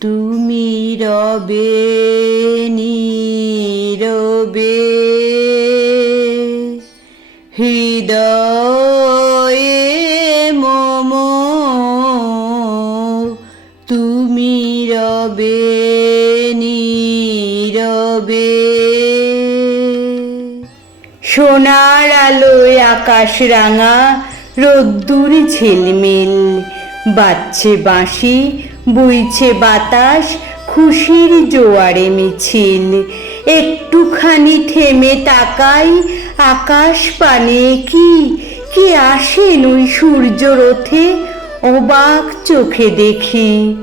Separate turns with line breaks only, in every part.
তুমি রবে, নীরবে। হৃদয়ে মম, তুমি রবে, নীরবে। সোনার আলোয় আকাশ রাঙা, রোদ্দুর ঝিলমিল, বাজছে বাঁশি বইছে বাতাস, খুশির জোয়ারে মিছিল। একটুখানি থেমে তাকাই, আকাশ পানে কি কি আসেন ওই সূর্য রথে? অবাক চোখে দেখি,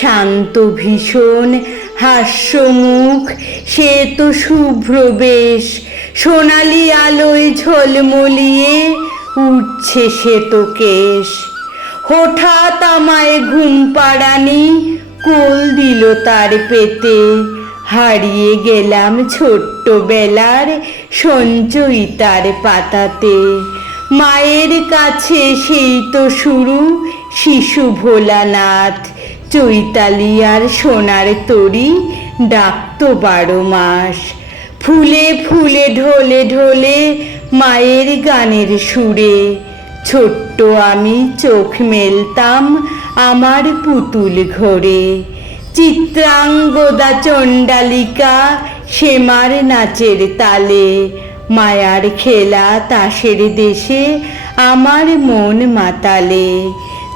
শান্ত ভীষণ, হাস্যমুখ, সে তো শুভ্র বেশ। সোনালি আলোয় ঝলমলিয়ে উঠছে সে তো কেশ। হঠাৎ আমায় ঘুম পাড়ানি, কোল দিল তার পেতে। হারিয়ে গেলাম ছোট্টবেলার সঞ্চয়িতার পাতাতে। মায়ের কাছে সেই তো শুরু, শিশু ভোলানাথ। চৈতালি আর সোনার তরি ডাকতো বারো মাস। ফুলে ফুলে ঢোলে ঢোলে মায়ের গানের সুরে ছোট্ট আমি চোখ মেলতাম আমার পুতুল ঘরে। চিত্রাঙ্গদা চণ্ডালিকা সেমার নাচের তালে। মায়ার খেলা তাসের দেশে আমার মন মাতালে।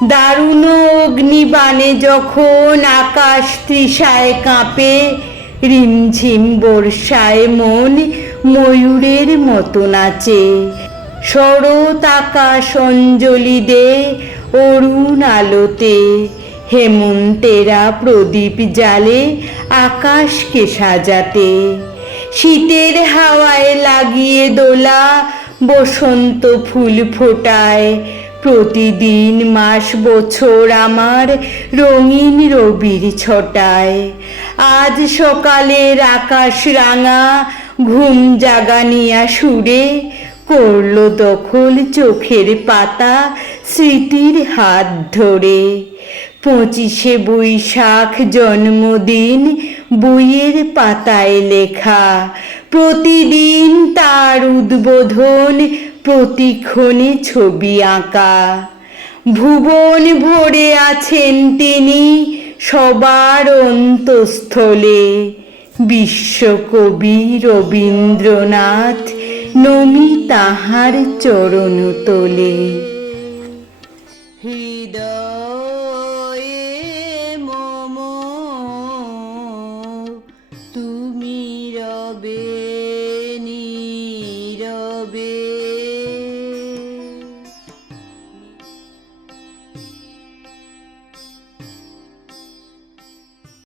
দারুণ অগ্নিবাণে যখন আকাশ তৃষায় কাঁপে, রিমঝিম বর্ষায় মন ময়ূরের মতো নাচে। শরৎ আকাশ অঞ্জলি দে, অরুণ আলোতে হেমন্তেরা প্রদীপ জালে আকাশকে সাজাতে। শীতের হাওয়ায় লাগিয়ে দোলা, বসন্ত ফুল ফোটায়। প্রতিদিন মাস, বছর আমার রঙিন রবির ছটায়। আজ সকালের আকাশ রাঙা, ঘুম জাগানিয়া সুরে করল দখল চোখের পাতা স্মৃতির হাত ধরে। পঁচিশে বৈশাখ জন্মদিন বইয়ের পাতায় লেখা। প্রতিদিন তার উদ্বোধন প্রতিক্ষণে ছবি আঁকা। ভুবন ভরে আছেন তিনি সবার অন্তঃস্থলে। বিশ্বকবি রবীন্দ্রনাথ নমি তাহার চরণ তোলে। হৃদয়ে মম তুমি রবে